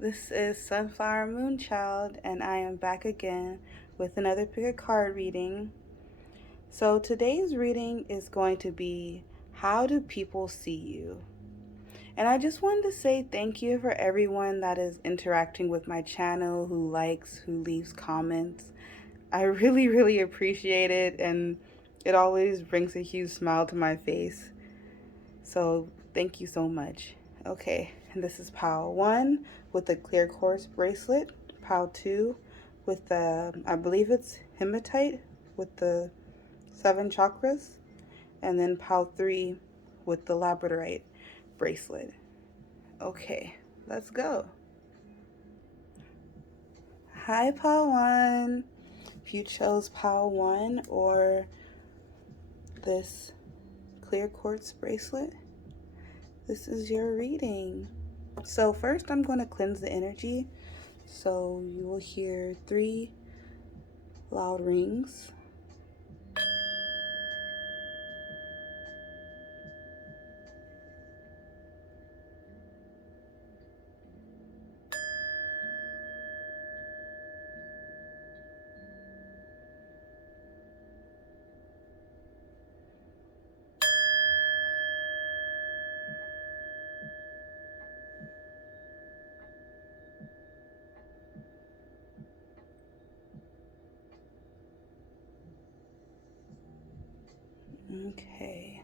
This is Sunflower Moonchild, and I am back again with another pick a card reading. So today's reading is going to be How Do People See You? And I just wanted to say thank you for everyone that is interacting with my channel, who likes, who leaves comments. I really, really appreciate it, and it always brings a huge smile to my face. So thank you so much. Okay, and this is pile 1 with the clear quartz bracelet, pile 2 with the, I believe it's hematite with the 7 chakras, and then pile 3 with the labradorite bracelet. Okay, let's go. Hi, pile 1. If you chose pile 1 or this clear quartz bracelet, this is your reading. So first I'm going to cleanse the energy. So you will hear 3 loud rings. Okay.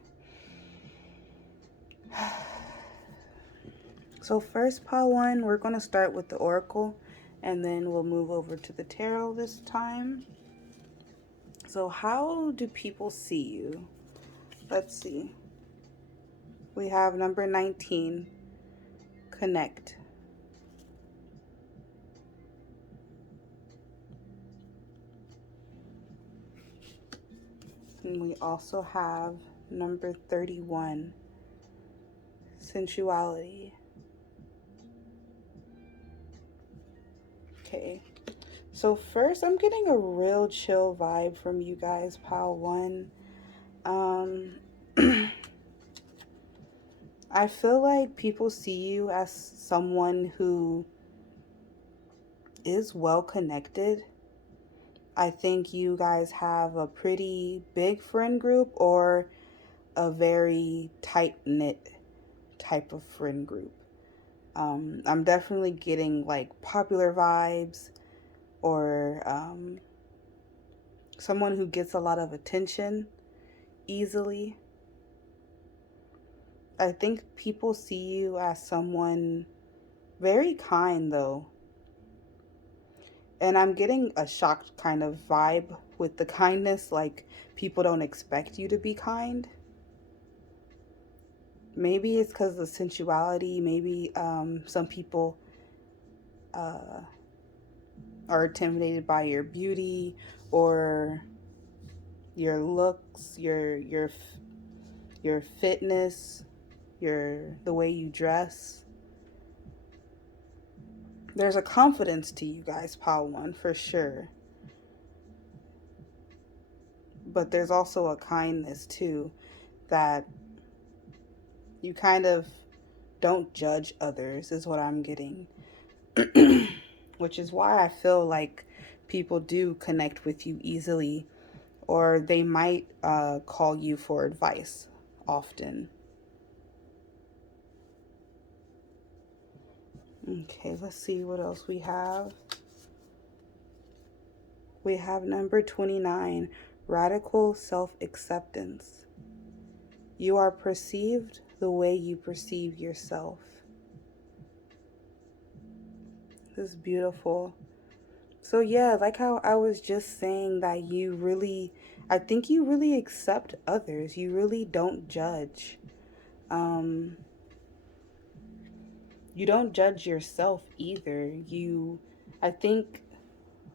So first, pile 1, we're going to start with the oracle, and then we'll move over to the tarot this time. So how do people see you? Let's see. We have number 19, connect. And we also have number 31, sensuality. Okay. So first, I'm getting a real chill vibe from you guys, pile 1. I feel like people see you as someone who is well connected. I think you guys have a pretty big friend group or a very tight-knit type of friend group. I'm definitely getting like popular vibes, or someone who gets a lot of attention easily. I think people see you as someone very kind, though. And I'm getting a shocked kind of vibe with the kindness, like people don't expect you to be kind. Maybe it's because of the sensuality. Maybe some people uh, are intimidated by your beauty or your looks, your fitness, the way you dress. There's a confidence to you guys, pile 1, for sure. But there's also a kindness too, that you kind of don't judge others, is what I'm getting. Which is why I feel like people do connect with you easily, or they might call you for advice often. Okay, let's see what else we have. We have number 29, radical self-acceptance. You are perceived the way you perceive yourself. This is beautiful. So yeah, like how I was just saying, that I think you really accept others. You really don't judge. Um, you don't judge yourself either. I think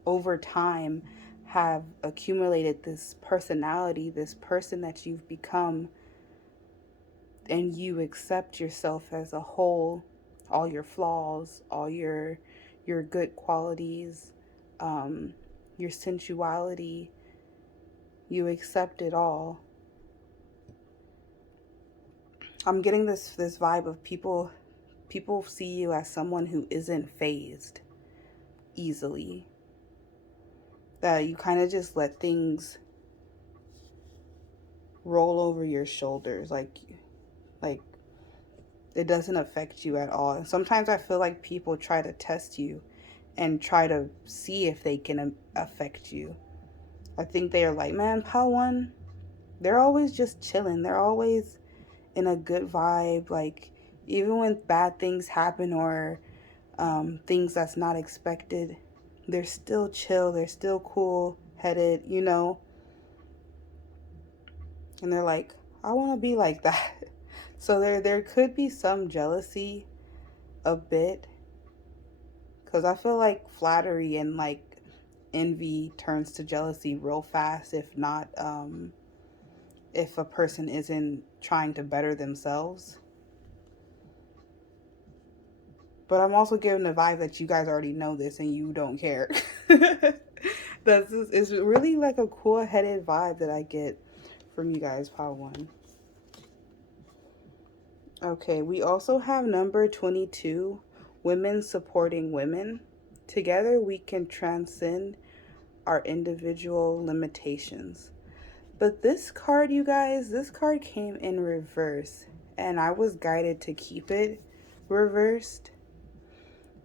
over time, have accumulated this personality, this person that you've become, and you accept yourself as a whole, all your flaws, all your good qualities, um, your sensuality. You accept it all. I'm getting this vibe of people people see you as someone who isn't fazed easily. That you kind of just let things roll over your shoulders, like it doesn't affect you at all. And sometimes I feel like people try to test you and try to see if they can affect you. I think they are like, man, Pawan, they're always just chilling. They're always in a good vibe. Like, even when bad things happen or things that's not expected, they're still chill. They're still cool headed, you know? And they're like, I want to be like that. So there could be some jealousy a bit, because I feel like flattery and like envy turns to jealousy real fast if a person isn't trying to better themselves. But I'm also getting the vibe that you guys already know this and you don't care. It's really like a cool headed vibe that I get from you guys, Power One. Okay, we also have number 22, women supporting women. Together we can transcend our individual limitations. But this card, you guys, this card came in reverse, and I was guided to keep it reversed.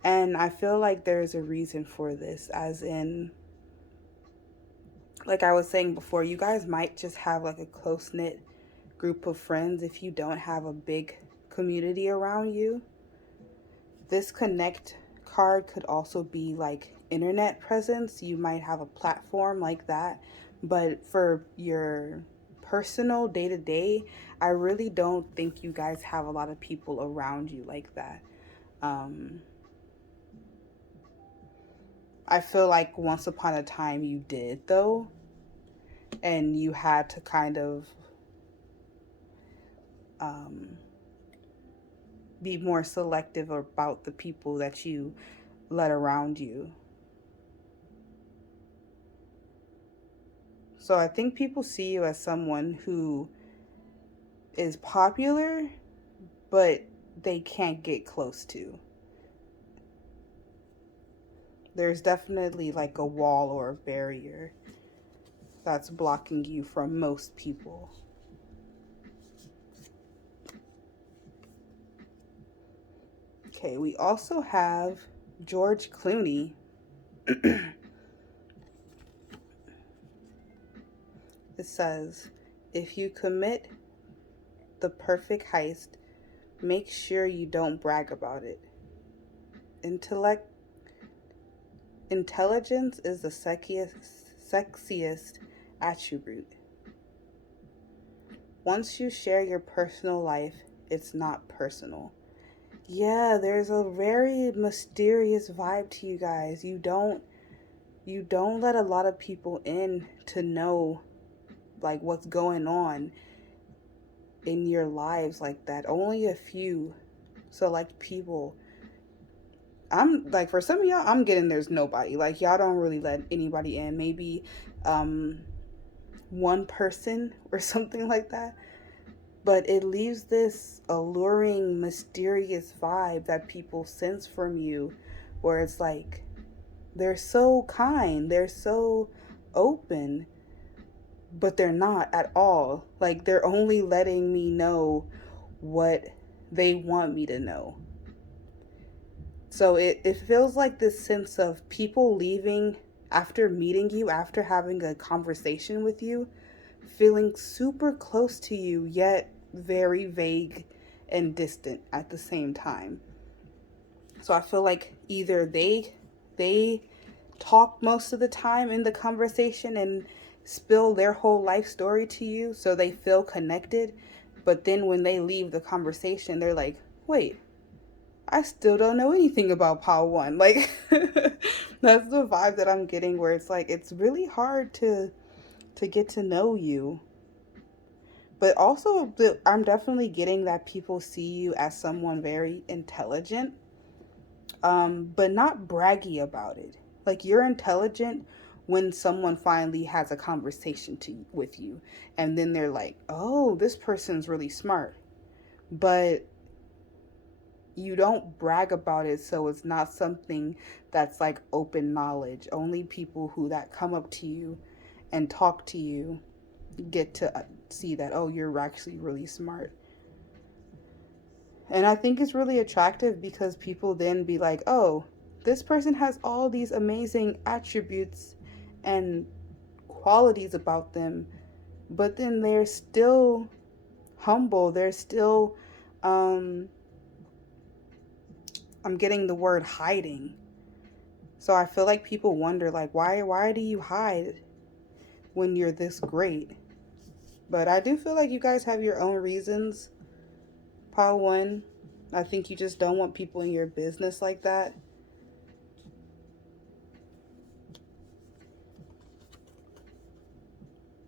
And I feel like there's a reason for this, as in, like I was saying before, you guys might just have like a close knit group of friends if you don't have a big community around you. This connect card could also be like internet presence. You might have a platform like that. But for your personal day to day, I really don't think you guys have a lot of people around you like that. I feel like once upon a time you did, though, and you had to kind of um, be more selective about the people that you let around you. So I think people see you as someone who is popular, but they can't get close to. There's definitely like a wall or a barrier that's blocking you from most people. Okay, we also have George Clooney. It says, if you commit the perfect heist, make sure you don't brag about it. Intelligence is the sexiest attribute. Once you share your personal life, it's not personal. Yeah, there's a very mysterious vibe to you guys. You don't let a lot of people in to know like what's going on in your lives like that. Only a few select people. I'm like, for some of y'all, I'm getting there's nobody. Like, y'all don't really let anybody in. Maybe um one person or something like that. But it leaves this alluring, mysterious vibe that people sense from you, where it's like they're so kind, they're so open, but they're not at all. Like, they're only letting me know what they want me to know. So it feels like this sense of people leaving after meeting you, after having a conversation with you, feeling super close to you, yet very vague and distant at the same time. So I feel like either they talk most of the time in the conversation and spill their whole life story to you so they feel connected, but then when they leave the conversation, they're like, wait, I still don't know anything about Pow One. Like, that's the vibe that I'm getting, where it's like it's really hard to get to know you. But also, I'm definitely getting that people see you as someone very intelligent, but not braggy about it. Like, you're intelligent when someone finally has a conversation with you, and then they're like, "Oh, this person's really smart." But you don't brag about it, so it's not something that's like open knowledge. Only people who that come up to you and talk to you get to see that, oh, you're actually really smart. And I think it's really attractive because people then be like, oh, this person has all these amazing attributes and qualities about them, but then they're still humble. They're still, um, I'm getting the word hiding. So I feel like people wonder, like, why do you hide when you're this great? But I do feel like you guys have your own reasons. Pile one, I think you just don't want people in your business like that.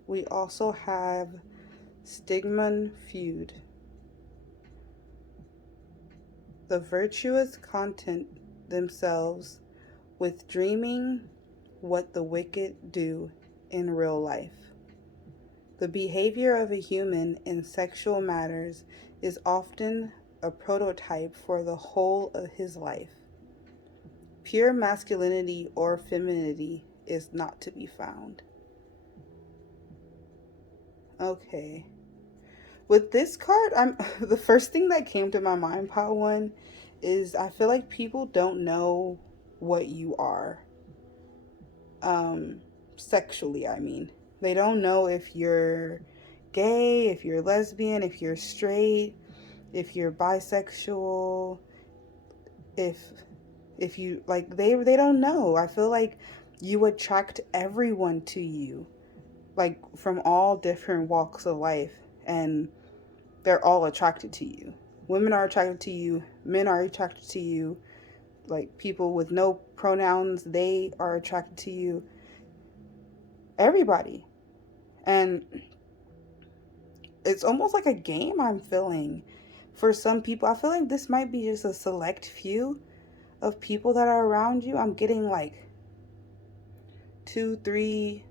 We also have Stigman feud. The virtuous content themselves with dreaming what the wicked do in real life. The behavior of a human in sexual matters is often a prototype for the whole of his life. Pure masculinity or femininity is not to be found. Okay. With this card, I'm the first thing that came to my mind, Pile One, is I feel like people don't know what you are. Um, Sexually, I mean. They don't know if you're gay, if you're lesbian, if you're straight, if you're bisexual, if you like they don't know. I feel like you attract everyone to you, like from all different walks of life, and they're all attracted to you. Women are attracted to you, men are attracted to you, like people with no pronouns, they are attracted to you. Everybody. And it's almost like a game I'm feeling. For some people, I feel like this might be just a select few of people that are around you. I'm getting like 2, 3,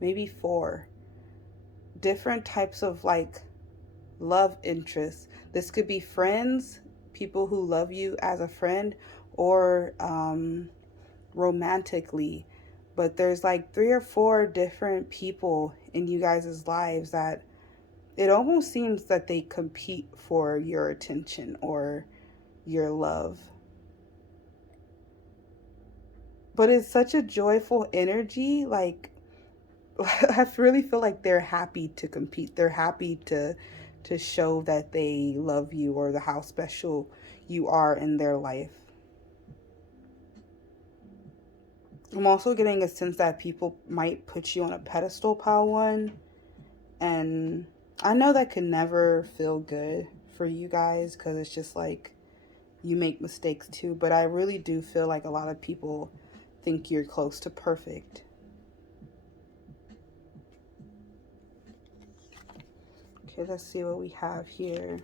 maybe 4 different types of like love interests. This could be friends, people who love you as a friend, or romantically. But there's like 3 or 4 different people in you guys' lives that it almost seems that they compete for your attention or your love. But it's such a joyful energy. Like, I really feel like they're happy to compete. They're happy to show that they love you or the how special you are in their life. I'm also getting a sense that people might put you on a pedestal, Pile One, and I know that could never feel good for you guys because it's just like you make mistakes too, but I really do feel like a lot of people think you're close to perfect. Okay, let's see what we have here.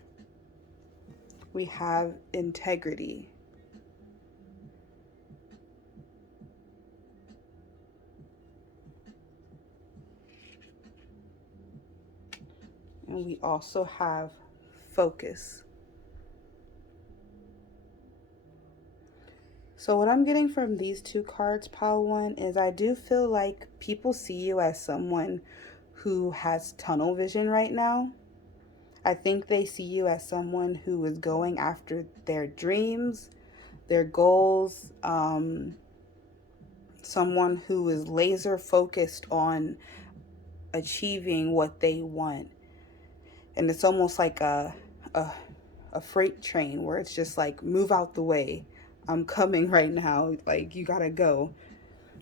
We have integrity. And we also have focus. So what I'm getting from these 2 cards, Pile One, is I do feel like people see you as someone who has tunnel vision right now. I think they see you as someone who is going after their dreams, their goals, someone who is laser focused on achieving what they want. And it's almost like a, a freight train where it's just like, move out the way. I'm coming right now. Like, you gotta go.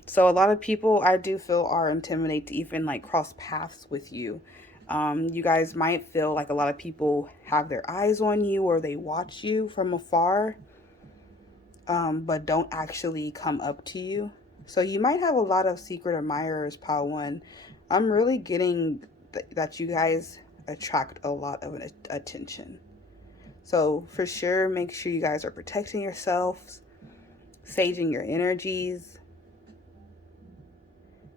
So a lot of people I do feel are intimidated to even like cross paths with you. You guys might feel like a lot of people have their eyes on you or they watch you from afar, but don't actually come up to you. So you might have a lot of secret admirers, Pile One. I'm really getting that you guys attract a lot of attention. So for sure, make sure you guys are protecting yourselves, saging your energies,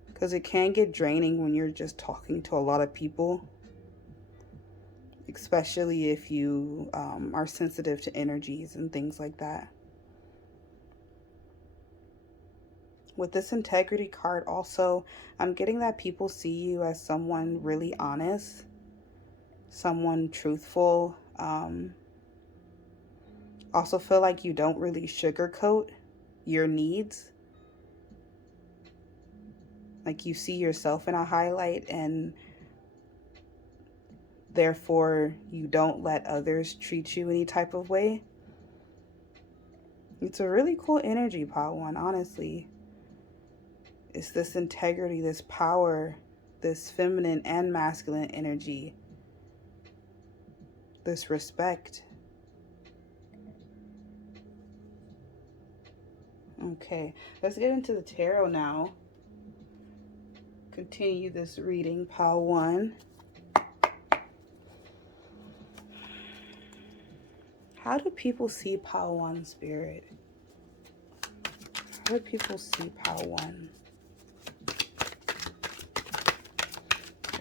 because it can get draining when you're just talking to a lot of people. especially if you are sensitive to energies and things like that. With this integrity card also, I'm getting that people see you as someone really honest, someone truthful. Also feel like you don't really sugarcoat your needs. Like you see yourself in a highlight and therefore you don't let others treat you any type of way. It's a really cool energy, Pot One, honestly. It's this integrity, this power, this feminine and masculine energy, this respect. Okay, let's get into the tarot now. Continue this reading, Pile 1. How do people see Pile 1, Spirit? How do people see Pile 1?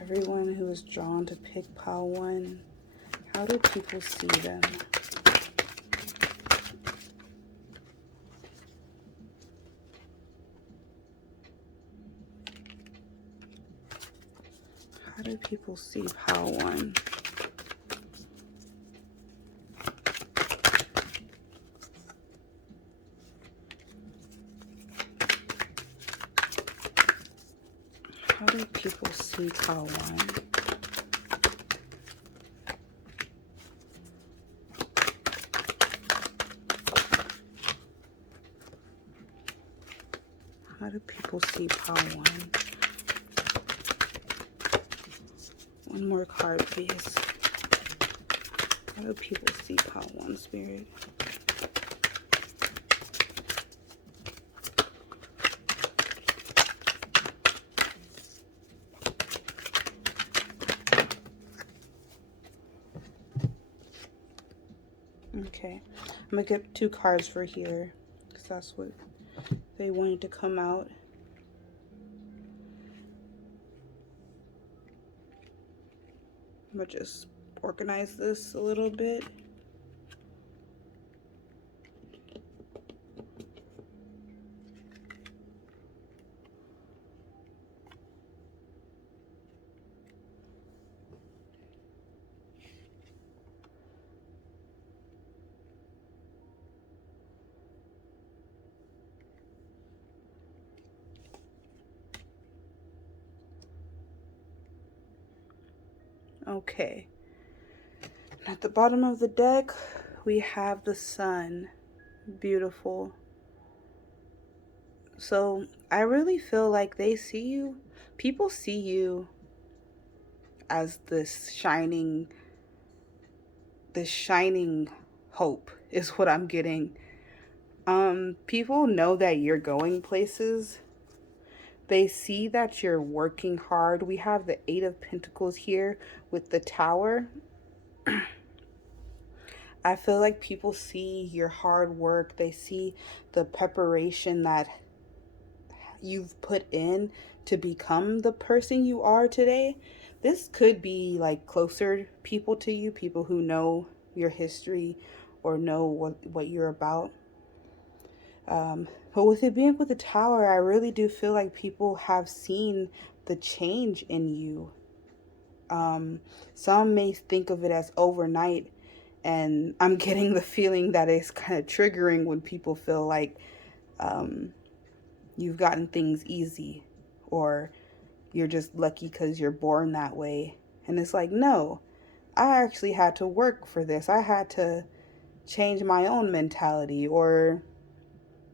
Everyone who is drawn to pick Pile 1, how do people see them? How do people see Pile 1? How do people see Pile 1? How do people see Pile 1? One more card, please. How do people see Pile 1, Spirit? Okay, I'm gonna get 2 cards for here because that's what they wanted to come out. I'm gonna just organize this a little bit. Okay. At the bottom of the deck, we have the sun. Beautiful. So I really feel like they see you. People see you as this shining hope is what I'm getting. People know that you're going places. They see that you're working hard. We have the 8 of Pentacles here with the Tower. I feel like people see your hard work. They see the preparation that you've put in to become the person you are today. This could be like closer people to you, people who know your history or know what you're about. But with it being with the Tower, I really do feel like people have seen the change in you. Some may think of it as overnight, and I'm getting the feeling that it's kind of triggering when people feel like you've gotten things easy or you're just lucky because you're born that way. And it's like, no, I actually had to work for this. I had to change my own mentality or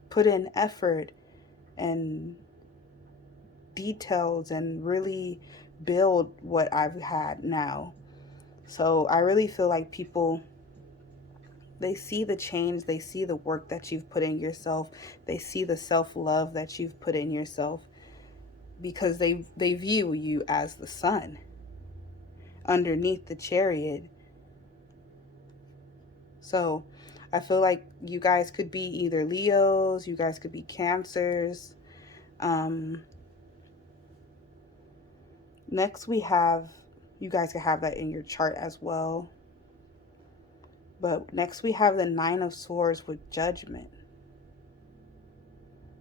put in effort and details and really build what I've had now. So I really feel like people, they see the change, they see the work that you've put in yourself, they see the self-love that you've put in yourself, because they view you as the sun underneath the Chariot. So I feel like you guys could be either Leos, you guys could be Cancers. Next we have You guys can have that in your chart as well. But next we have the Nine of Swords with Judgment.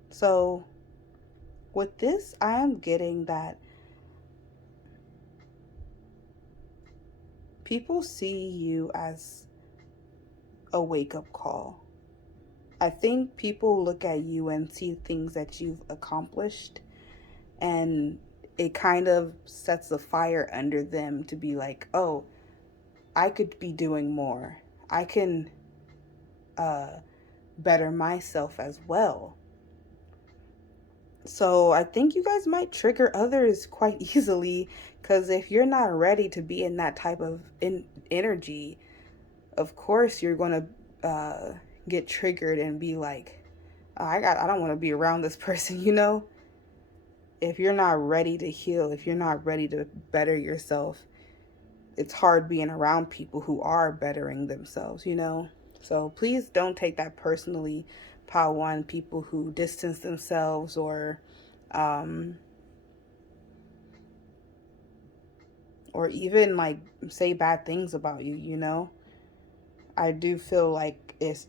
So with this, I am getting that people see you as a wake-up call. I think people look at you and see things that you've accomplished, and it kind of sets a fire under them to be like, oh, I could be doing more. I can better myself as well. So I think you guys might trigger others quite easily, because if you're not ready to be in that type of energy, of course you're going to get triggered and be like, oh, I don't want to be around this person, you know? If you're not ready to heal, if you're not ready to better yourself, it's hard being around people who are bettering themselves, you know? So please don't take that personally, Pile 1, people who distance themselves um, or even like say bad things about you, you know? I do feel like it's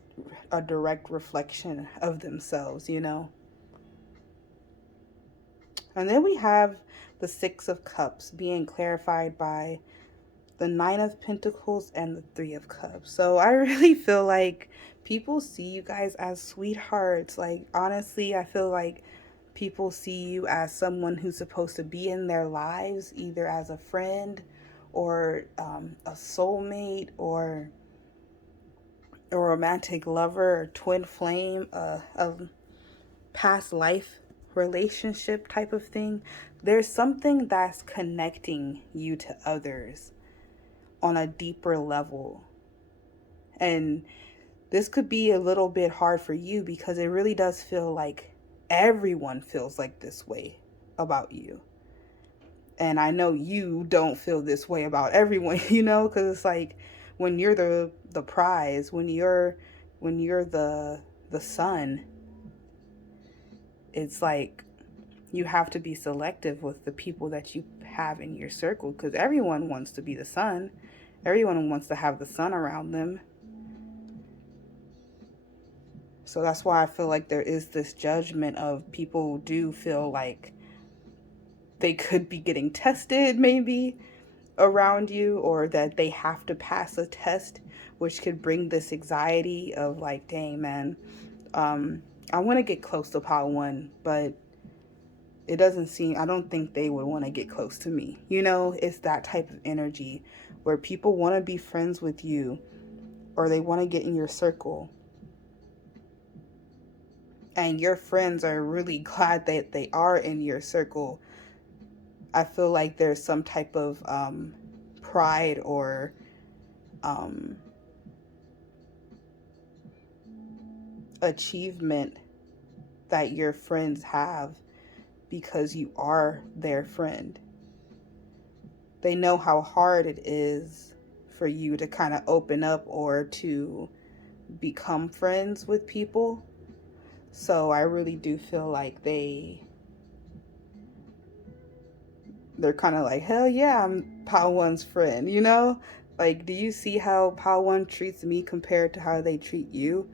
a direct reflection of themselves, you know? And then we have the Six of Cups being clarified by the Nine of Pentacles and the Three of Cups. So I really feel like people see you guys as sweethearts. Like, honestly, I feel like people see you as someone who's supposed to be in their lives, either as a friend or a soulmate or a romantic lover or twin flame, a past life relationship type of thing. There's something that's connecting you to others on a deeper level. And this could be a little bit hard for you because it really does feel like everyone feels like this way about you. And I know you don't feel this way about everyone, you know, because it's like when you're the prize, when you're the sun, it's like you have to be selective with the people that you have in your circle, because everyone wants to be the sun. Everyone wants to have the sun around them. So that's why I feel like there is this judgment of people do feel like they could be getting tested maybe around you, or that they have to pass a test, which could bring this anxiety of like, dang, man, I want to get close to Pile 1, but it doesn't seem, I don't think they would want to get close to me. You know, it's that type of energy where people want to be friends with you, or they want to get in your circle, and your friends are really glad that they are in your circle. I feel like there's some type of pride or achievement that your friends have because you are their friend. They know how hard it is for you to kind of open up or to become friends with people. So I really do feel like they're kind of like, hell yeah, I'm Pile 1's friend, you know? Like, do you see how Pile 1 treats me compared to how they treat you?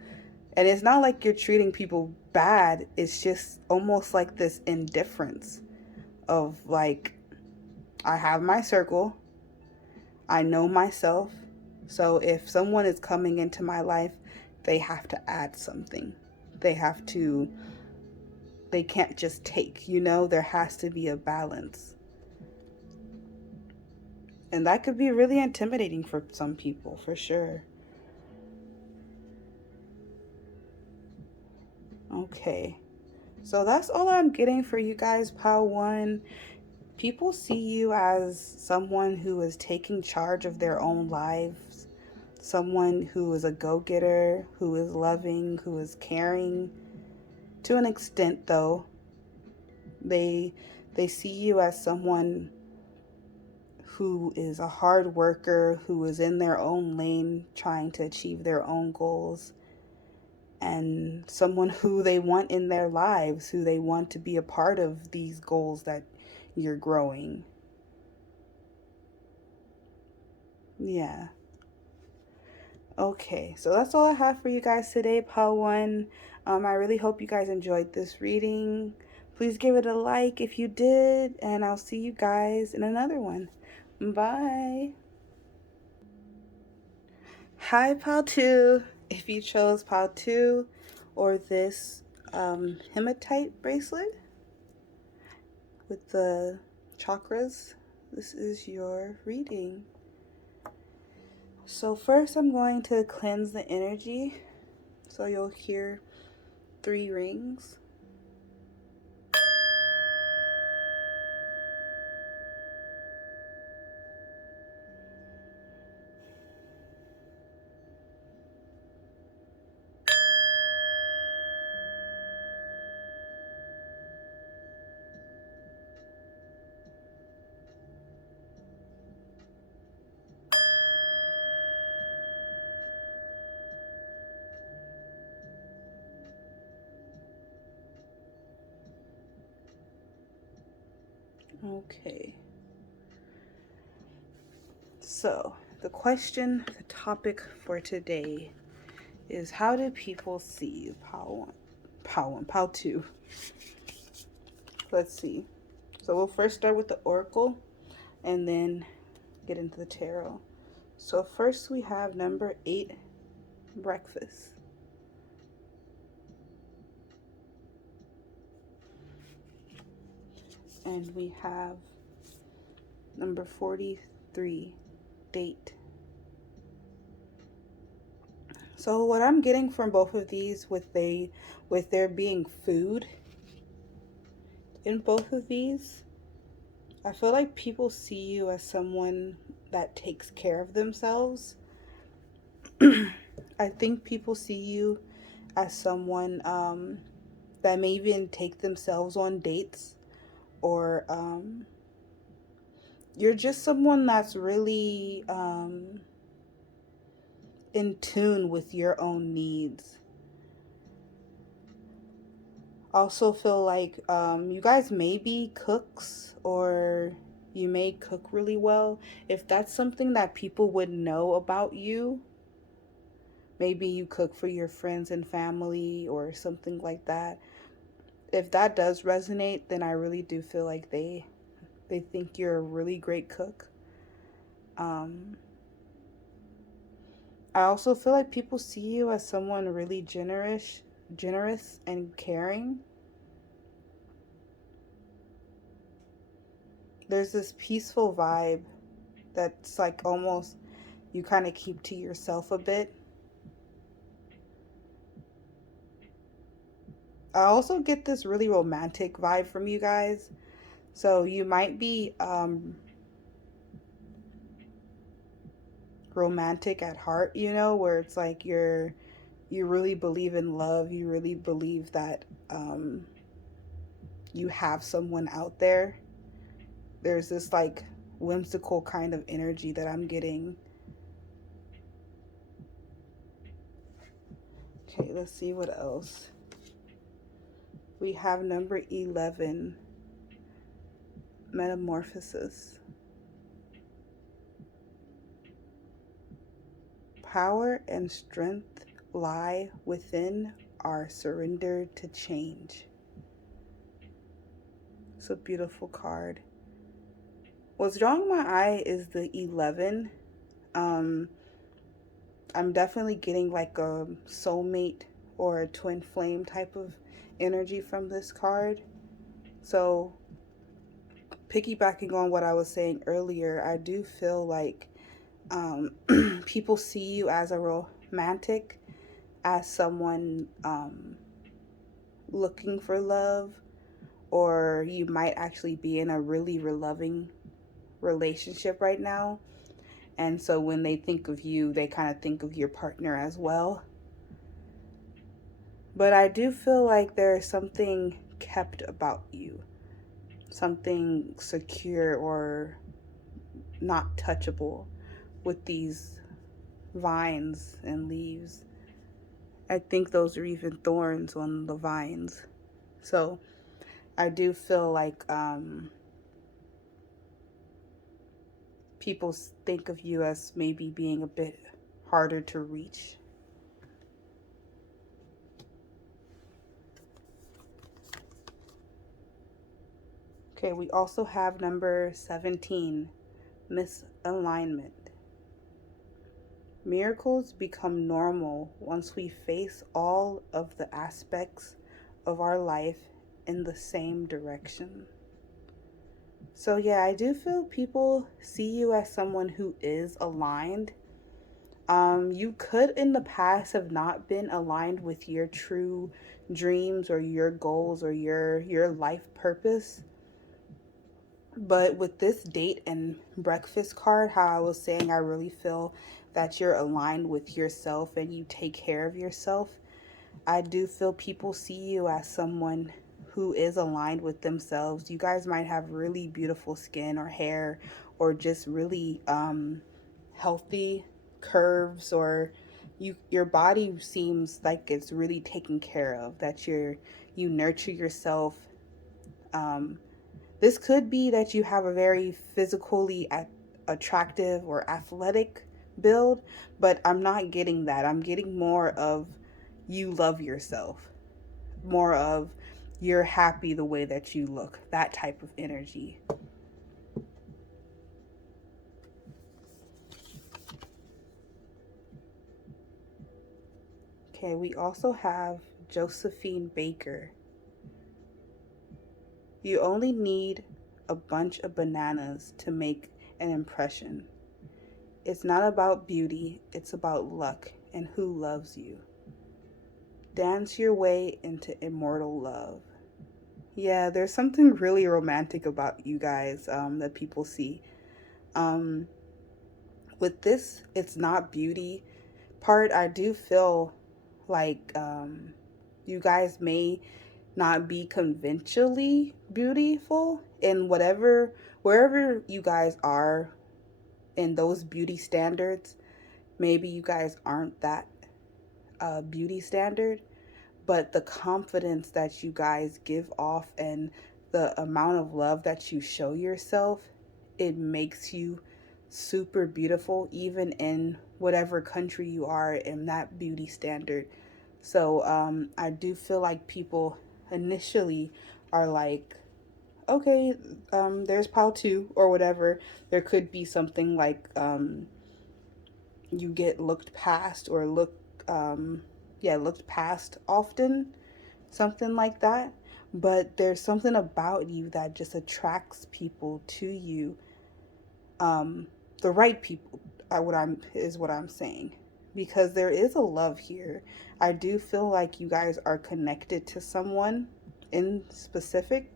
And it's not like you're treating people bad. It's just almost like this indifference of like, I have my circle. I know myself. So if someone is coming into my life, they have to add something. They can't just take, you know? There has to be a balance. And that could be really intimidating for some people, for sure. Okay. So that's all I'm getting for you guys, Pile 1. People see you as someone who is taking charge of their own lives, someone who is a go-getter, who is loving, who is caring. To an extent, though, they see you as someone who is a hard worker, who is in their own lane trying to achieve their own goals, and someone who they want in their lives, who they want to be a part of these goals that you're growing. Yeah. Okay, so that's all I have for you guys today, Pile 1. I really hope you guys enjoyed this reading. Please give it a like if you did, and I'll see you guys in another one. Bye. Hi, Pile 2. If you chose Pile 2 or this hematite bracelet with the chakras, this is your reading. So first I'm going to cleanse the energy. So you'll hear 3 rings. Okay. So, the question, the topic for today is how do people see you? Pile 2. Let's see. So, we'll first start with the oracle and then get into the tarot. So, first we have number 8, breakfast. And we have number 43, date. So what I'm getting from both of these with there being food in both of these, I feel like people see you as someone that takes care of themselves. I think people see you as someone that may even take themselves on dates, or you're just someone that's really in tune with your own needs. Also feel like you guys may be cooks, or you may cook really well. If that's something that people would know about you, maybe you cook for your friends and family or something like that. If that does resonate, then I really do feel like they think you're a really great cook. Um, I also feel like people see you as someone really generous and caring. There's this peaceful vibe that's like almost you kind of keep to yourself a bit. I also get this really romantic vibe from you guys. So you might be romantic at heart, where it's like you really believe in love. You really believe that you have someone out there. There's this like whimsical kind of energy that I'm getting. Okay, let's see what else. We have number 11, metamorphosis. Power and strength lie within our surrender to change. It's a beautiful card. What's drawing my eye is the 11. Um, I'm definitely getting like a soulmate or a twin flame type of energy from this card. So, piggybacking on what I was saying earlier, I do feel like people see you as a romantic, as someone looking for love, or you might actually be in a really loving relationship right now. And so when they think of you, they kind of think of your partner as well. But I do feel like there is something kept about you, something secure or not touchable with these vines and leaves. I think those are even thorns on the vines. So I do feel like people think of you as maybe being a bit harder to reach. Okay, we also have number 17, misalignment. Miracles become normal once we face all of the aspects of our life in the same direction. So, yeah, I do feel people see you as someone who is aligned. You could in the past have not been aligned with your true dreams or your goals or your life purpose. But with this date and breakfast card, how I was saying, I really feel that you're aligned with yourself and you take care of yourself. I do feel people see you as someone who is aligned with themselves. You guys might have really beautiful skin or hair or just really healthy curves, or your body seems like it's really taken care of, that you nurture yourself. Um, this could be that you have a very physically attractive or athletic build, but I'm not getting that. I'm getting more of you love yourself, more of you're happy the way that you look, that type of energy. Okay, we also have Josephine Baker. You only need a bunch of bananas to make an impression. It's not about beauty, it's about luck and who loves you. Dance your way into immortal love. Yeah, there's something really romantic about you guys that people see. Um, with this, it's not beauty part. I do feel like you guys may not be conventionally beautiful in wherever you guys are in those beauty standards. Maybe you guys aren't that beauty standard, but the confidence that you guys give off and the amount of love that you show yourself, it makes you super beautiful, even in whatever country you are in that beauty standard. So I do feel like people initially are like, okay, there's pile two or whatever. There could be something like you get looked past or looked past often, something like that. But there's something about you that just attracts people to you, the right people. What I'm saying, because there is a love here. I do feel like you guys are connected to someone in specific,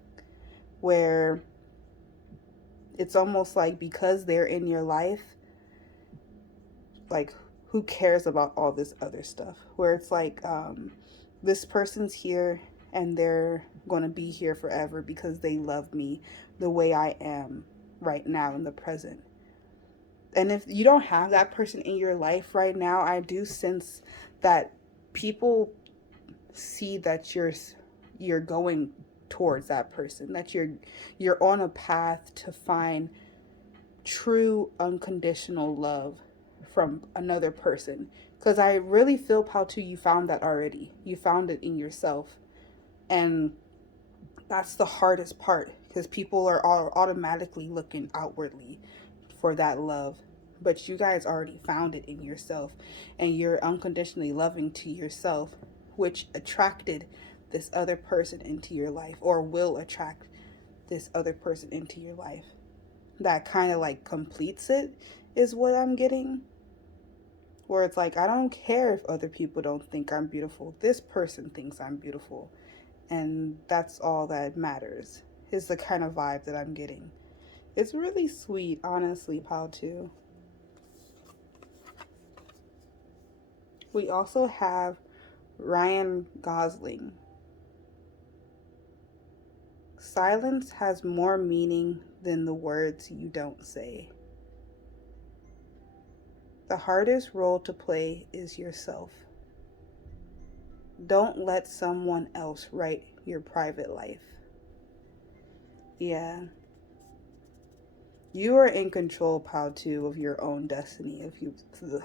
where it's almost like because they're in your life, like who cares about all this other stuff, where it's like this person's here and they're going to be here forever because they love me the way I am right now in the present. And if you don't have that person in your life right now, I do sense that people see that you're going towards that person, that you're on a path to find true unconditional love from another person. Because I really feel, Pautu, you found that already. You found it in yourself. And that's the hardest part, because people are all automatically looking outwardly for that love. But you guys already found it in yourself, and you're unconditionally loving to yourself, which attracted this other person into your life, or will attract this other person into your life. That kind of like completes it, is what I'm getting. Where it's like, I don't care if other people don't think I'm beautiful. This person thinks I'm beautiful. And that's all that matters, is the kind of vibe that I'm getting. It's really sweet, honestly, Pal 2. We also have Ryan Gosling. Silence has more meaning than the words you don't say. The hardest role to play is yourself. Don't let someone else write your private life. Yeah. You are in control, Pile 2, of your own destiny,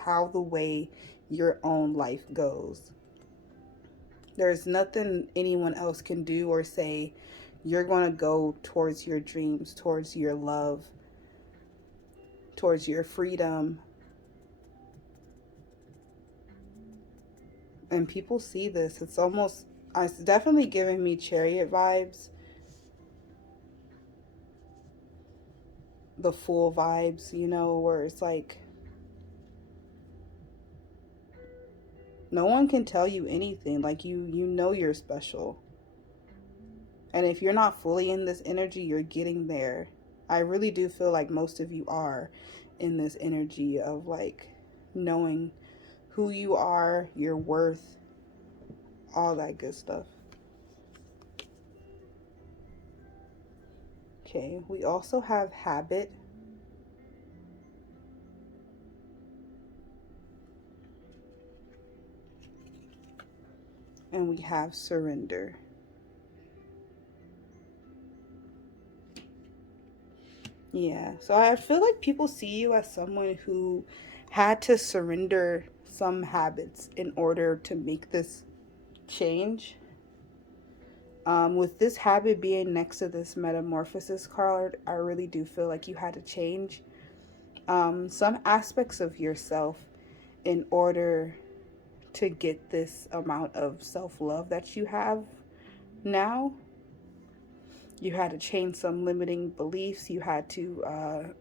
how the way your own life goes. There's nothing anyone else can do or say. You're going to go towards your dreams, towards your love, towards your freedom. And people see this. It's definitely giving me Chariot vibes, the Fool vibes, where it's like, no one can tell you anything. Like, you know you're special. And if you're not fully in this energy, you're getting there. I really do feel like most of you are in this energy of like knowing who you are, your worth, all that good stuff. Okay, we also have habit. And we have surrender. Yeah, so I feel like people see you as someone who had to surrender some habits in order to make this change. With this habit being next to this metamorphosis card, I really do feel like you had to change some aspects of yourself in order to get this amount of self-love that you have now. You had to change some limiting beliefs. You had to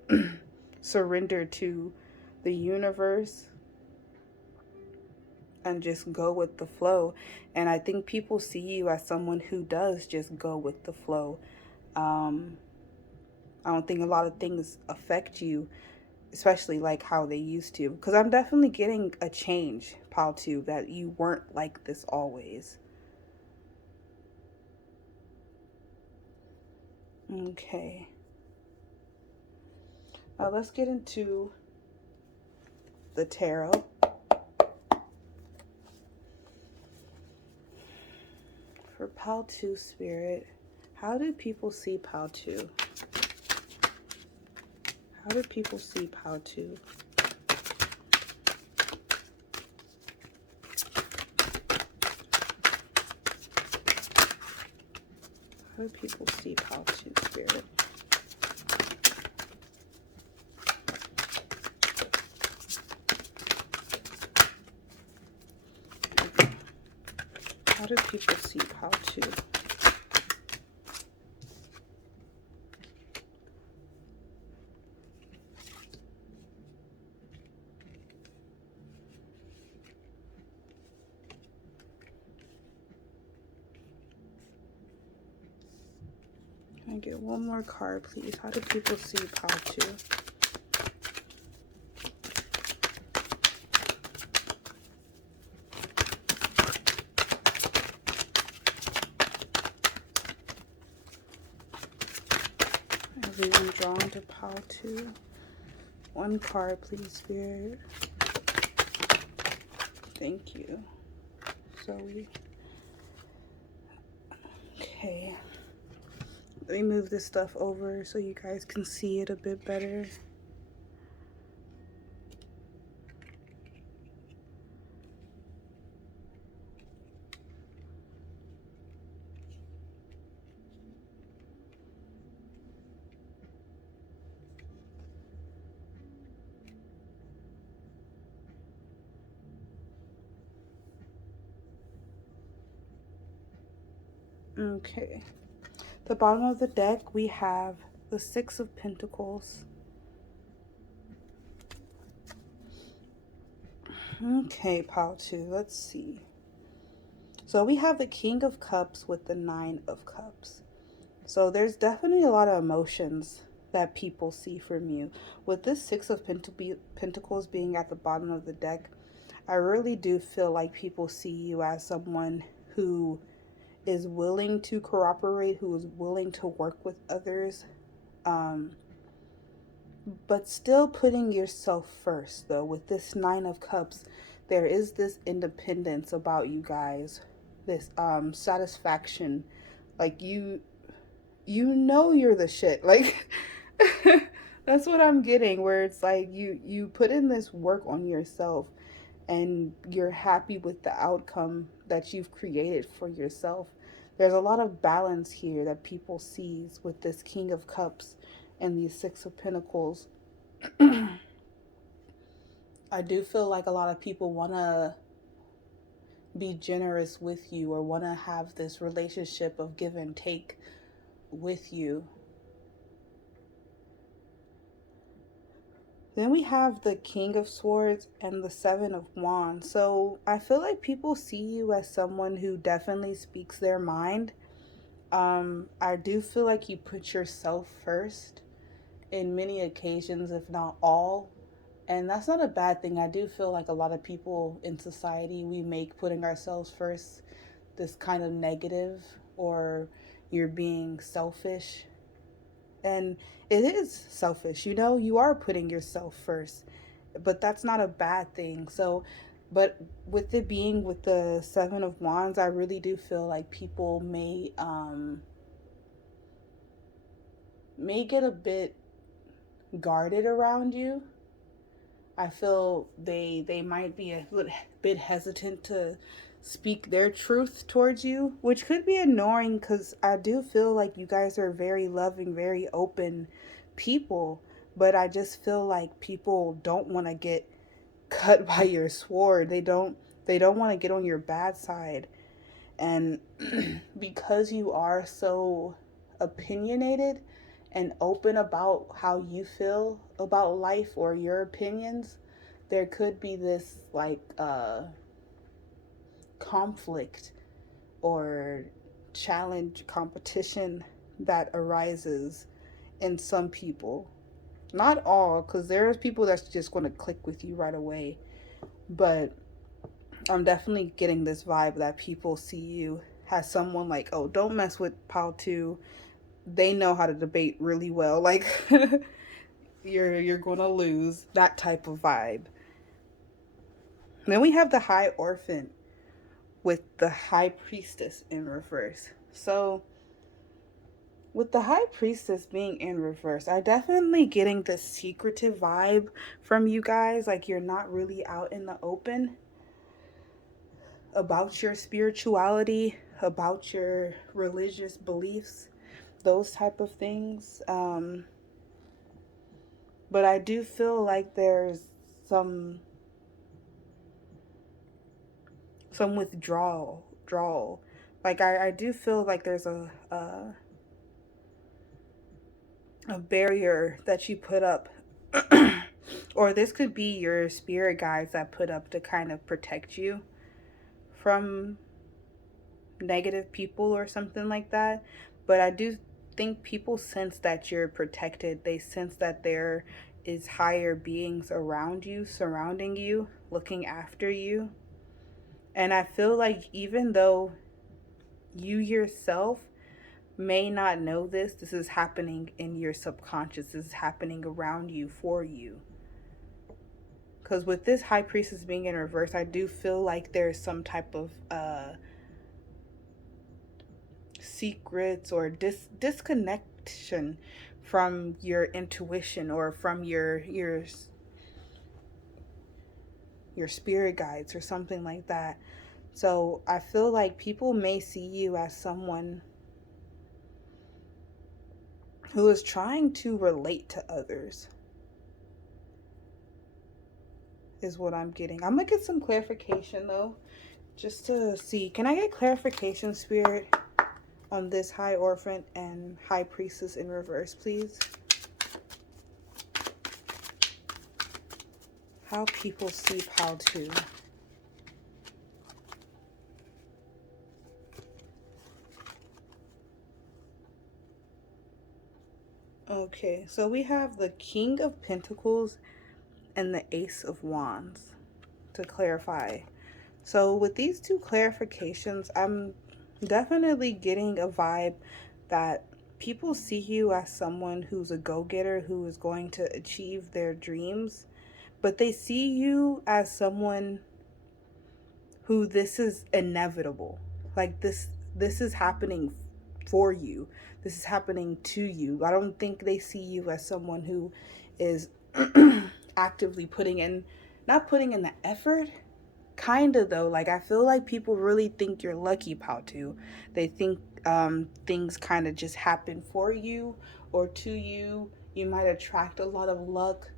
surrender to the universe and just go with the flow. And I think people see you as someone who does just go with the flow. I don't think a lot of things affect you, especially like how they used to. Because I'm definitely getting a change, Pile 2, that you weren't like this always. Okay. Now let's get into the tarot. For Pile 2 Spirit, how do people see Pile 2? How do people see Pile 2? How do people see Pile 2 Spirit? How do people see Pile 2? Can I get one more card, please? How do people see Pile 2? Everyone drawn to Pile 2. One card, please, Spirit. Thank you. Zoe. Okay. Let me move this stuff over so you guys can see it a bit better. Okay. The bottom of the deck, we have the Six of Pentacles. Okay, Pile 2, let's see. So we have the King of Cups with the Nine of Cups. So there's definitely a lot of emotions that people see from you. With this Six of Pentacles being at the bottom of the deck, I really do feel like people see you as someone who is willing to cooperate, who is willing to work with others, but still putting yourself first. Though with this Nine of Cups, there is this independence about you guys, this satisfaction. Like you know you're the shit. Like That's what I'm getting, where it's like you put in this work on yourself and you're happy with the outcome that you've created for yourself. There's a lot of balance here that people sees with this King of Cups and these Six of Pentacles. I do feel like a lot of people want to be generous with you or want to have this relationship of give and take with you. Then we have the King of Swords and the Seven of Wands. So I feel like people see you as someone who definitely speaks their mind. I do feel like you put yourself first in many occasions, if not all. And that's not a bad thing. I do feel like a lot of people in society, we make putting ourselves first this kind of negative, or you're being selfish. And it is selfish, you know, you are putting yourself first, but that's not a bad thing. So, but with it being with the Seven of Wands, I really do feel like people may get a bit guarded around you. I feel they might be a little bit hesitant to speak their truth towards you, which could be annoying because I do feel like you guys are very loving, very open people. But I just feel like people don't want to get cut by your sword. They don't want to get on your bad side. And because you are so opinionated and open about how you feel about life or your opinions, there could be this like conflict or challenge competition that arises in some people. Not all, because there's people that's just going to click with you right away. But I'm definitely getting this vibe that people see you as someone like, oh, don't mess with Pal 2. They know how to debate really well. Like, you're going to lose, that type of vibe. Then we have the High Orphan with the High Priestess in reverse. So, with the High Priestess being in reverse, I definitely getting the secretive vibe from you guys. Like, you're not really out in the open about your spirituality, about your religious beliefs, those type of things. But I do feel like there's some withdrawal. Like I do feel like there's a barrier that you put up, or this could be your spirit guides that put up to kind of protect you from negative people or something like that. But I do think people sense that you're protected. They sense that there is higher beings around you, surrounding you, looking after you. And I feel like even though you yourself may not know this, this is happening in your subconscious. This is happening around you for you. Because with this High Priestess being in reverse, I do feel like there's some type of secrets or disconnection from your intuition or from your spirit guides or something like that. So I feel like people may see you as someone who is trying to relate to others, is what I'm getting. I'm gonna get some clarification though, just to see. Can I get clarification, Spirit, on this High Orphan and High Priestess in reverse, please? How people see Pal 2. Okay, so we have the King of Pentacles and the Ace of Wands, to clarify. So with these two clarifications, I'm definitely getting a vibe that people see you as someone who's a go-getter, who is going to achieve their dreams, but they see you as someone who this is inevitable. Like this is happening for you. This is happening to you. I don't think they see you as someone who is actively not putting in the effort. Kind of though. Like, I feel like people really think you're lucky, Pautu. They think things kind of just happen for you or to you. You might attract a lot of luck.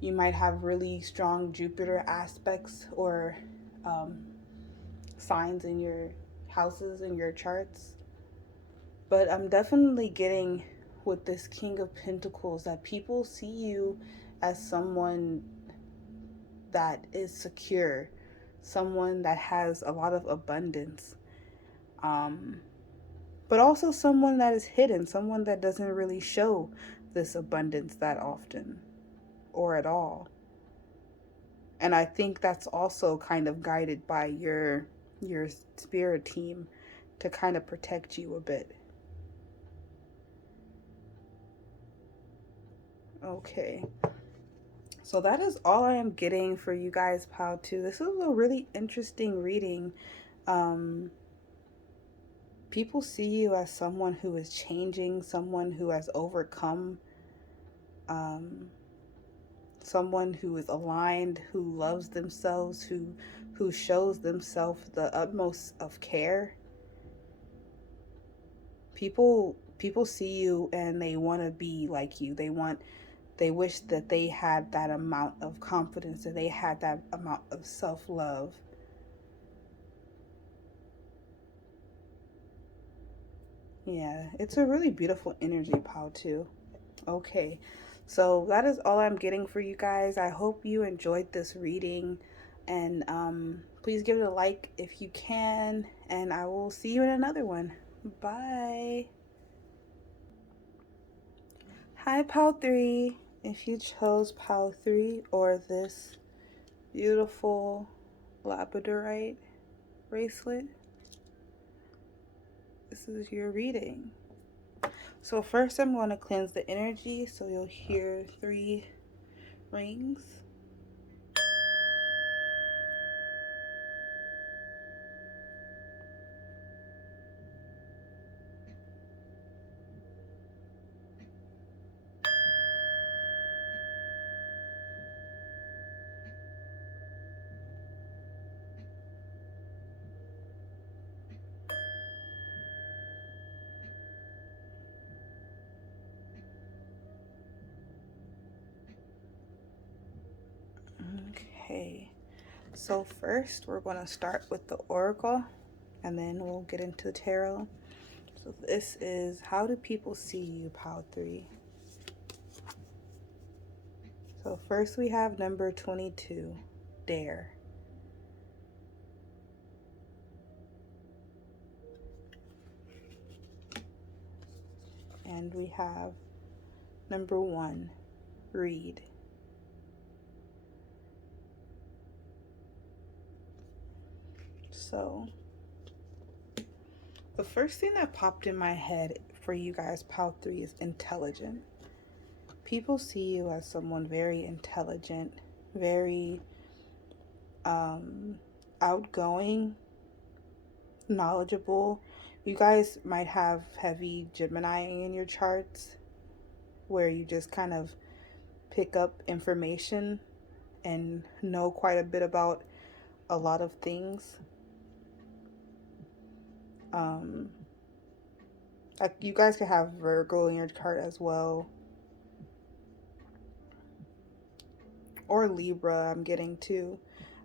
You might have really strong Jupiter aspects or um, signs in your houses in your charts. But I'm definitely getting with this King of Pentacles that people see you as someone that is secure, someone that has a lot of abundance, um, but also someone that is hidden, someone that doesn't really show this abundance that often or at all. And I think that's also kind of guided by your spirit team to kind of protect you a bit. Okay. So that is all I am getting for you guys, Pal 2. This is a really interesting reading. Um, People see you as someone who is changing, someone who has overcome, um, someone who is aligned, who loves themselves, who shows themselves the utmost of care. People see you and they want to be like you. They wish that they had that amount of confidence, that they had that amount of self-love. Yeah, it's a really beautiful energy, Pal, too. Okay, so that is all I'm getting for you guys. I hope you enjoyed this reading, and please give it a like if you can, and I will see you in another one. Bye. Hi, Pal 3. If you chose Pal 3 or this beautiful labradorite bracelet, this is your reading. So first I'm going to cleanse the energy, so you'll hear 3 rings. Okay, so first we're going to start with the oracle, and then we'll get into tarot. So this is, how do people see you, Pal 3? So first we have number 22, dare. And we have number 1, read. So the first thing that popped in my head for you guys, Pal 3, is intelligent. People see you as someone very intelligent, very outgoing, knowledgeable. You guys might have heavy Gemini in your charts where you just kind of pick up information and know quite a bit about a lot of things. Like, you guys could have Virgo in your chart as well, or Libra. I'm getting too.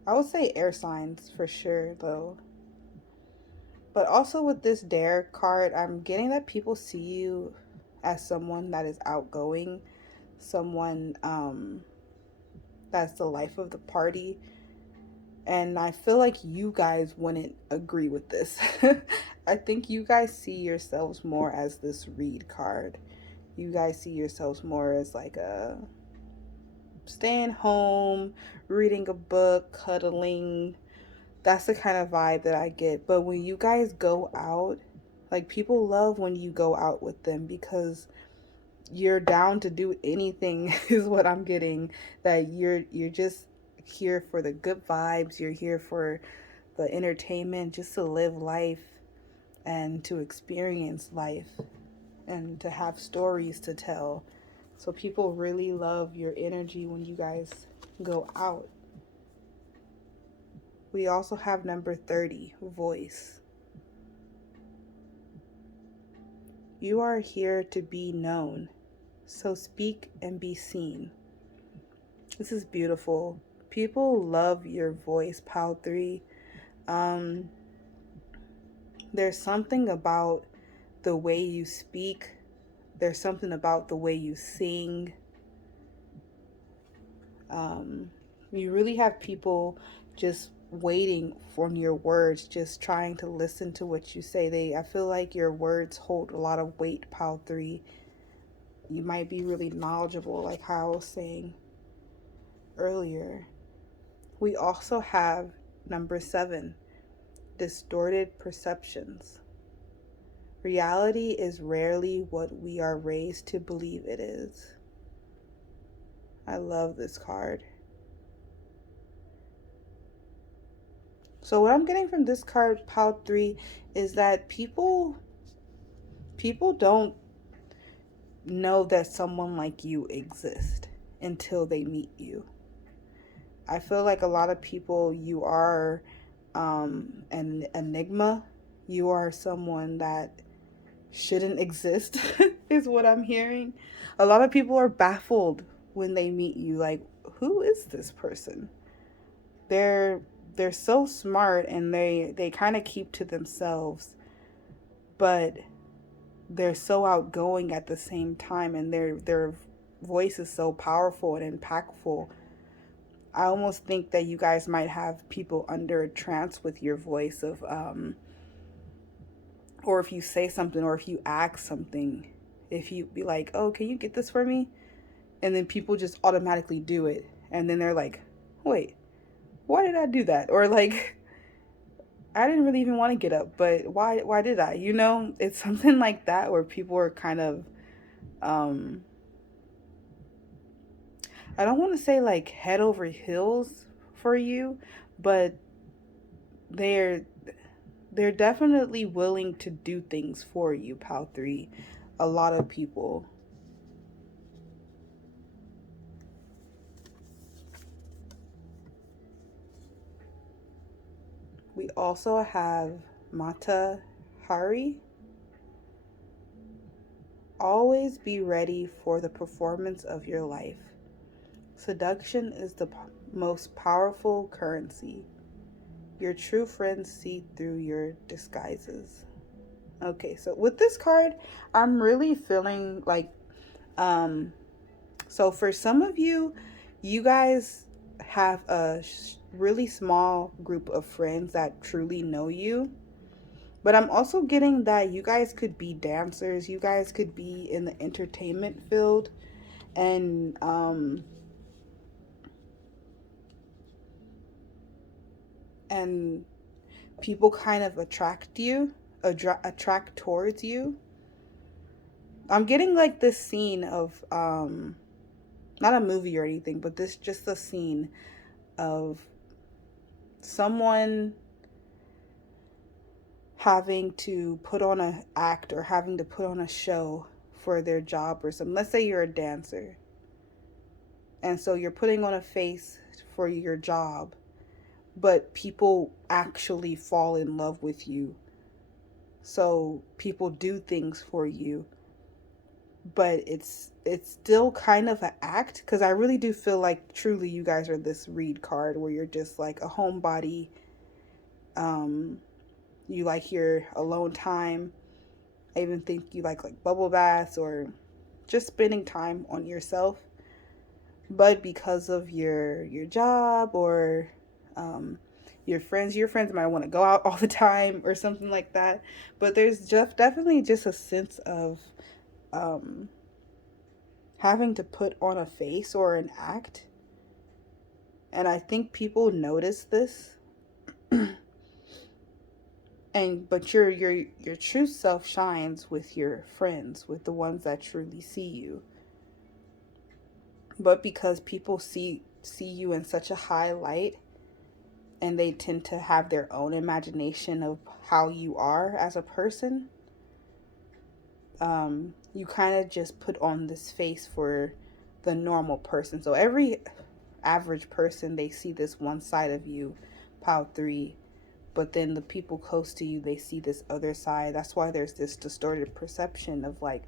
I would say air signs for sure though. But also with this dare card, I'm getting that people see you as someone that is outgoing, someone that's the life of the party. And I feel like you guys wouldn't agree with this. I think you guys see yourselves more as this read card. You guys see yourselves more as like a staying home, reading a book, cuddling. That's the kind of vibe that I get. But when you guys go out, like, people love when you go out with them because you're down to do anything is what I'm getting. That you're just here for the good vibes. You're here for the entertainment, just to live life. and to experience life and to have stories to tell. So people really love your energy when you guys go out. We also have number 30, voice. You are here to be known, so speak and be seen. This is beautiful. People love your voice, Pile 3. There's something about the way you speak. There's something about the way you sing. You really have people just waiting on your words, just trying to listen to what you say. I feel like your words hold a lot of weight, Pile 3. You might be really knowledgeable, like how I was saying earlier. We also have number 7, distorted perceptions. Reality is rarely what we are raised to believe it is. I love this card. So what I'm getting from this card, Pile 3, is that people don't know that someone like you exists until they meet you. I feel like a lot of people, you are an enigma. You are someone that shouldn't exist, is what I'm hearing. A lot of people are baffled when they meet you. Like, who is this person? They're so smart, and they kind of keep to themselves, but they're so outgoing at the same time, and their voice is so powerful and impactful. I almost think that you guys might have people under a trance with your voice of or if you say something, or if you ask something, if you be like, oh, can you get this for me? And then people just automatically do it. And then they're like, wait, why did I do that? Or like, I didn't really even want to get up, but why did I? You know, it's something like that where people are kind of, I don't want to say like head over heels for you, but they're definitely willing to do things for you, Pal 3. A lot of people. We also have Mata Hari. Always be ready for the performance of your life. Seduction is the most powerful currency. Your true friends see through your disguises. Okay, so with this card, I'm really feeling like, so for some of you, you guys have a really small group of friends that truly know you. But I'm also getting that you guys could be dancers. You guys could be in the entertainment field. And people kind of attract towards you. I'm getting like this scene of not a movie or anything, but this just a scene of someone having to put on an act or having to put on a show for their job or something. Let's say you're a dancer, and so you're putting on a face for your job, but people actually fall in love with you. So people do things for you, but it's still kind of an act, because I really do feel like truly you guys are this read card where you're just like a homebody. You like your alone time. I even think you like bubble baths or just spending time on yourself. But because of your job or your friends might want to go out all the time or something like that. But there's just definitely just a sense of having to put on a face or an act. And I think people notice this. But your true self shines with your friends, with the ones that truly see you. But because people see you in such a high light, and they tend to have their own imagination of how you are as a person. You kind of just put on this face for the normal person. So every average person, they see this one side of you, pile 3, but then the people close to you, they see this other side. That's why there's this distorted perception of like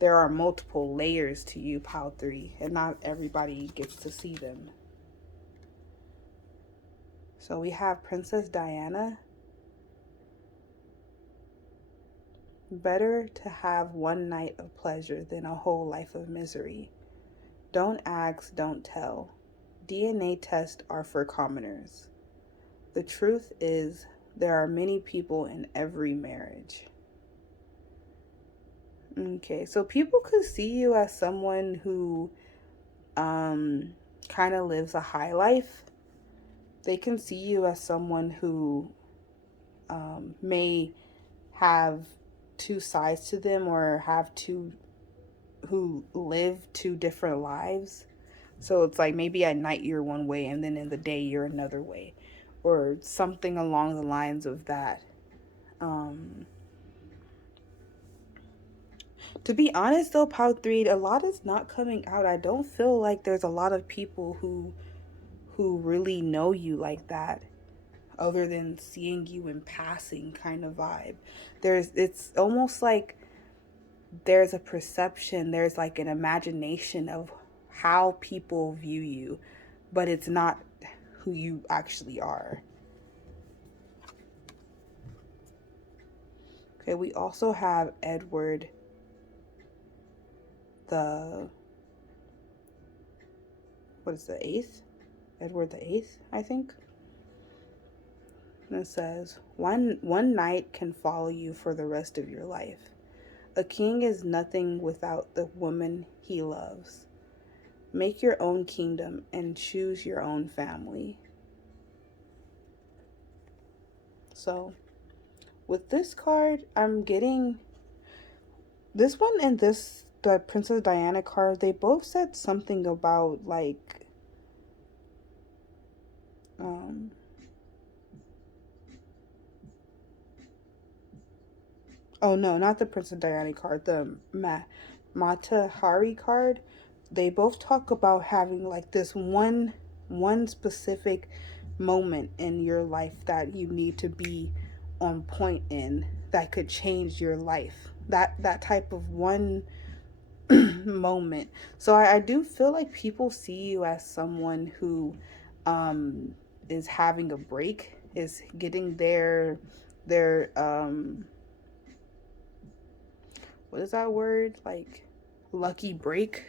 there are multiple layers to you, pile 3, and not everybody gets to see them. So we have Princess Diana. Better to have one night of pleasure than a whole life of misery. Don't ask, don't tell. DNA tests are for commoners. The truth is, there are many people in every marriage. Okay, so people could see you as someone who kind of lives a high life. They can see you as someone who may have two sides to them, or who live two different lives. So it's like maybe at night you're one way and then in the day you're another way, or something along the lines of that. To be honest though, Pile 3, a lot is not coming out. I don't feel like there's a lot of people who really know you like that, other than seeing you in passing kind of vibe. It's almost like there's a perception, there's like an imagination of how people view you, but it's not who you actually are. Okay, we also have Edward the, what is the 8th? Edward the 8th, I think. And it says, one night can follow you for the rest of your life. A king is nothing without the woman he loves. Make your own kingdom and choose your own family. So, with this card, I'm getting this one and the Princess Diana card. They both said something about like, oh no, not the Princess Diana card, the Mata Hari card. They both talk about having like this one specific moment in your life that you need to be on point in, that could change your life. That type of one moment. So I do feel like people see you as someone who is having a break, is getting their what is that word? Like lucky break.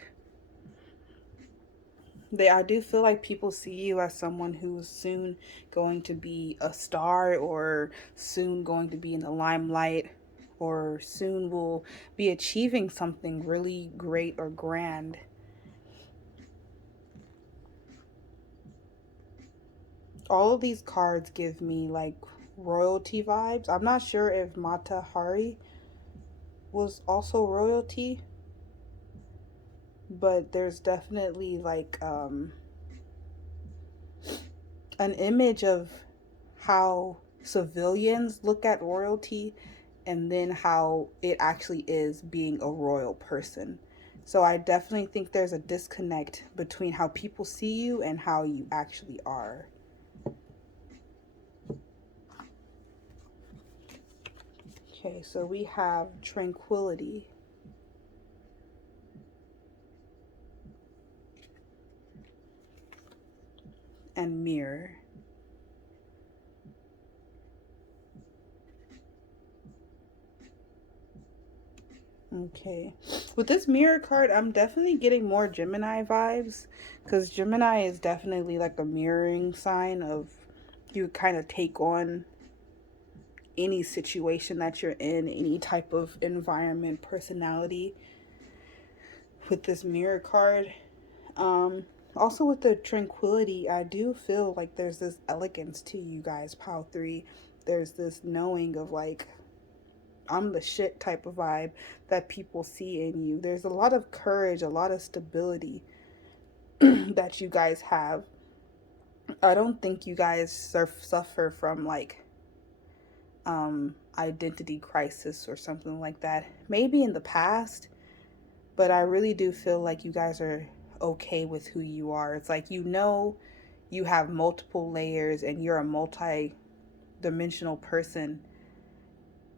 I do feel like people see you as someone who is soon going to be a star, or soon going to be in the limelight, or soon will be achieving something really great or grand. All of these cards give me like royalty vibes. I'm not sure if Mata Hari was also royalty, but there's definitely like an image of how civilians look at royalty, and then how it actually is being a royal person. So I definitely think there's a disconnect between how people see you and how you actually are. Okay, so we have Tranquility. And Mirror. Okay. With this Mirror card, I'm definitely getting more Gemini vibes, because Gemini is definitely like a mirroring sign of, you kind of take on any situation that you're in, any type of environment, personality with this Mirror card. Also with the Tranquility, I do feel like there's this elegance to you guys, Pile 3. There's this knowing of like, I'm the shit type of vibe that people see in you. There's a lot of courage, a lot of stability that you guys have. I don't think you guys suffer from like identity crisis or something like that. Maybe in the past, but I really do feel like you guys are okay with who you are. It's like, you know, you have multiple layers and you're a multi-dimensional person,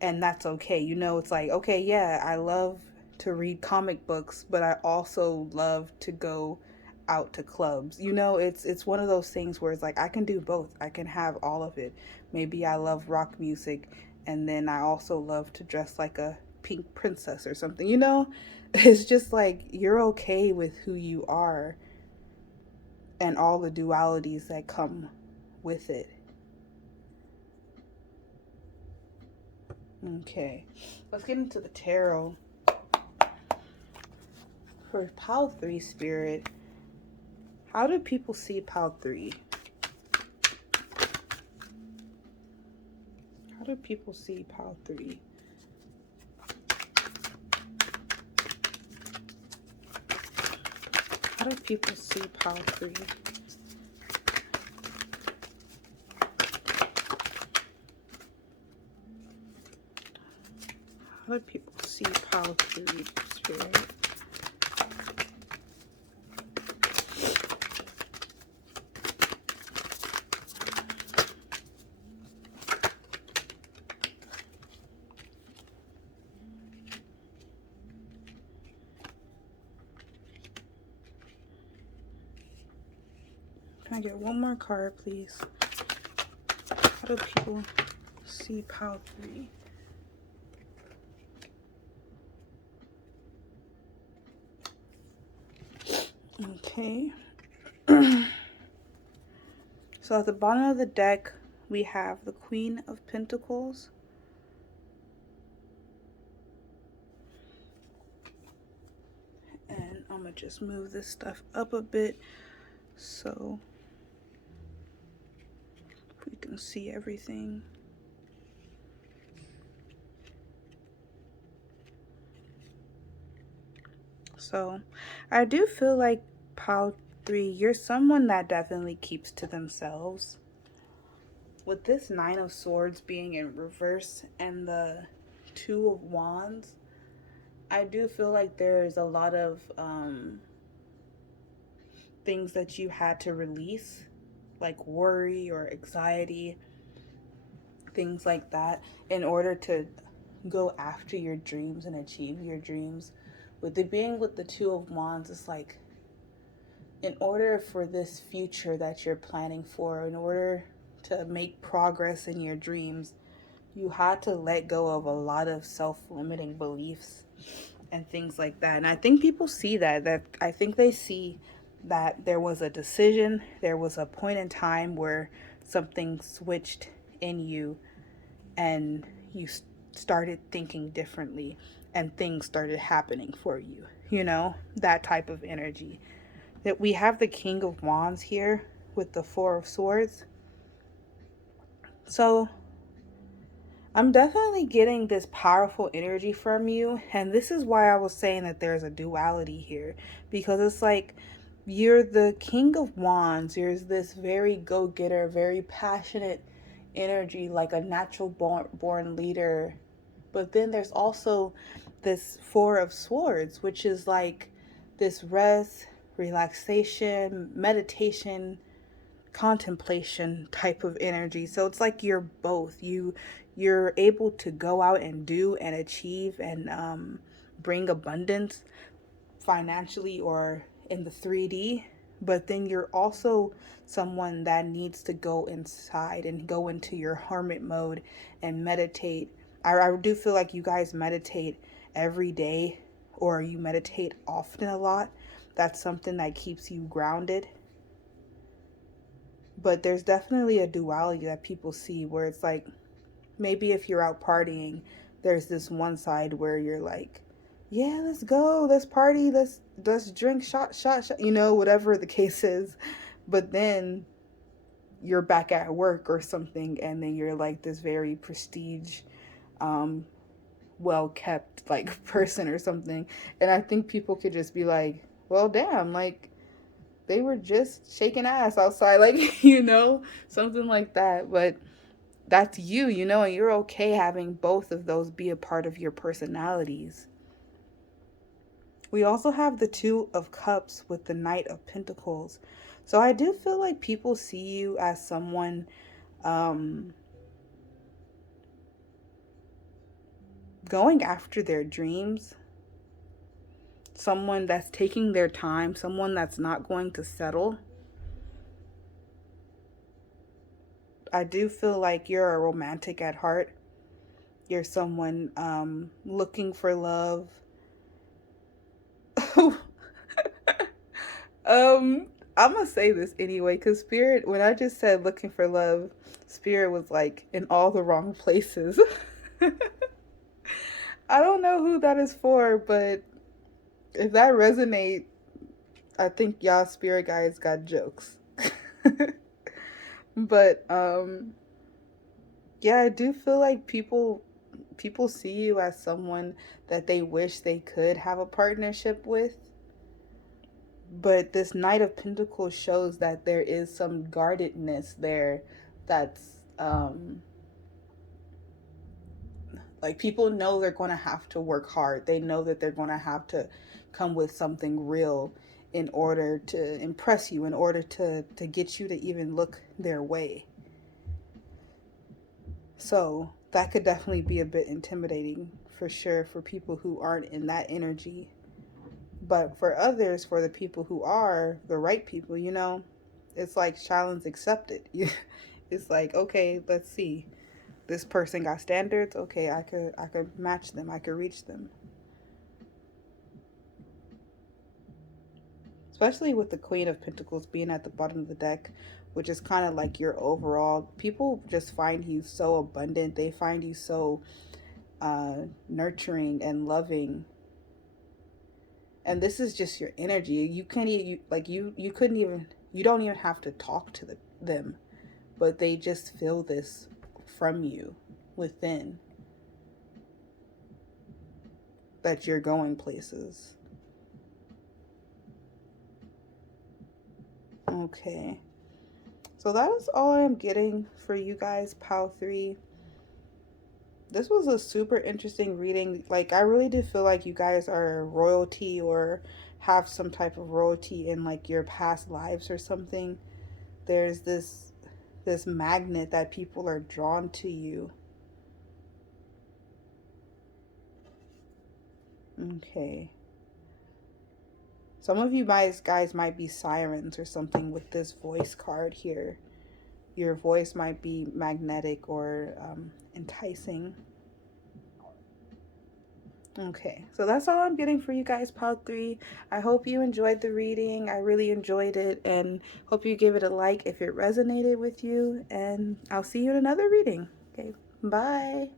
and that's okay. You know, it's like, okay, yeah, I love to read comic books, but I also love to go out to clubs. You know, it's one of those things where it's like I can do both. I can have all of it. Maybe I love rock music and then I also love to dress like a pink princess or something. You know, it's just like you're okay with who you are and all the dualities that come with it. Okay. Let's get into the tarot. For pile 3 spirit, how do people see pile 3? How do people see pile 3? How do people see pile 3? How do people see pile 3 spirit? Can I get one more card, please? How do people see pile 3? Okay. So at the bottom of the deck, we have the Queen of Pentacles. And I'm going to just move this stuff up a bit so we can see everything. So I do feel like pile 3, you're someone that definitely keeps to themselves. With this 9 of Swords being in reverse and the 2 of Wands, I do feel like there's a lot of things that you had to release, like worry or anxiety, things like that, in order to go after your dreams and achieve your dreams. With it being with the 2 of Wands, it's like, in order for this future that you're planning for, in order to make progress in your dreams, you had to let go of a lot of self-limiting beliefs and things like that. And I think people see that I think they see that there was a decision, there was a point in time where something switched in you and you started thinking differently and things started happening for you. You know, that type of energy. That we have the King of Wands here with the 4 of Swords. So I'm definitely getting this powerful energy from you. And this is why I was saying that there's a duality here. Because it's like, you're the King of Wands. You're this very go-getter, very passionate energy, like a natural born leader. But then there's also this 4 of Swords, which is like this rest, relaxation, meditation, contemplation type of energy. So it's like you're both. You're able to go out and do and achieve and bring abundance financially or in the 3D, but then you're also someone that needs to go inside and go into your hermit mode and meditate. I do feel like you guys meditate every day, or you meditate often a lot. That's something that keeps you grounded. But there's definitely a duality that people see where it's like, maybe if you're out partying, there's this one side where you're like, yeah, let's go, let's party, let's drink, shot, you know, whatever the case is. But then you're back at work or something, and then you're like this very prestige, well kept like person or something. And I think people could just be like, well, damn, like, they were just shaking ass outside, like, you know, something like that. But that's you, you know, and you're okay having both of those be a part of your personalities. We also have the Two of Cups with the Knight of Pentacles. So I do feel like people see you as someone um, going after their dreams, someone that's taking their time, someone that's not going to settle. I do feel like you're a romantic at heart. You're someone looking for love. um, I'm gonna say this anyway, because Spirit, when I just said looking for love, Spirit was like in all the wrong places. I don't know who that is for, but if that resonates, I think y'all Spirit guys got jokes. But yeah, I do feel like people see you as someone that they wish they could have a partnership with. But this Knight of Pentacles shows that there is some guardedness there that's like people know they're going to have to work hard. They know that they're going to have to come with something real in order to impress you, in order to get you to even look their way. So that could definitely be a bit intimidating for sure for people who aren't in that energy. But for others, for the people who are the right people, you know, it's like challenge accepted. It's like, okay, let's see. This person got standards. Okay, I could match them. I could reach them. Especially with the Queen of Pentacles being at the bottom of the deck, which is kind of like your overall. People just find you so abundant. They find you so nurturing and loving, and this is just your energy. You can't even like you couldn't even you don't even have to talk to them, but they just feel this from you within, that you're going places. Okay, so that is all I'm getting for you guys, Pal 3. This was a super interesting reading. Like, I really do feel like you guys are royalty or have some type of royalty in like your past lives or something. There's this magnet that people are drawn to you. Okay. Some of you guys might be sirens or something with this voice card here. Your voice might be magnetic or enticing. Okay, so that's all I'm getting for you guys, Pod 3. I hope you enjoyed the reading. I really enjoyed it, and hope you give it a like if it resonated with you. And I'll see you in another reading. Okay, bye.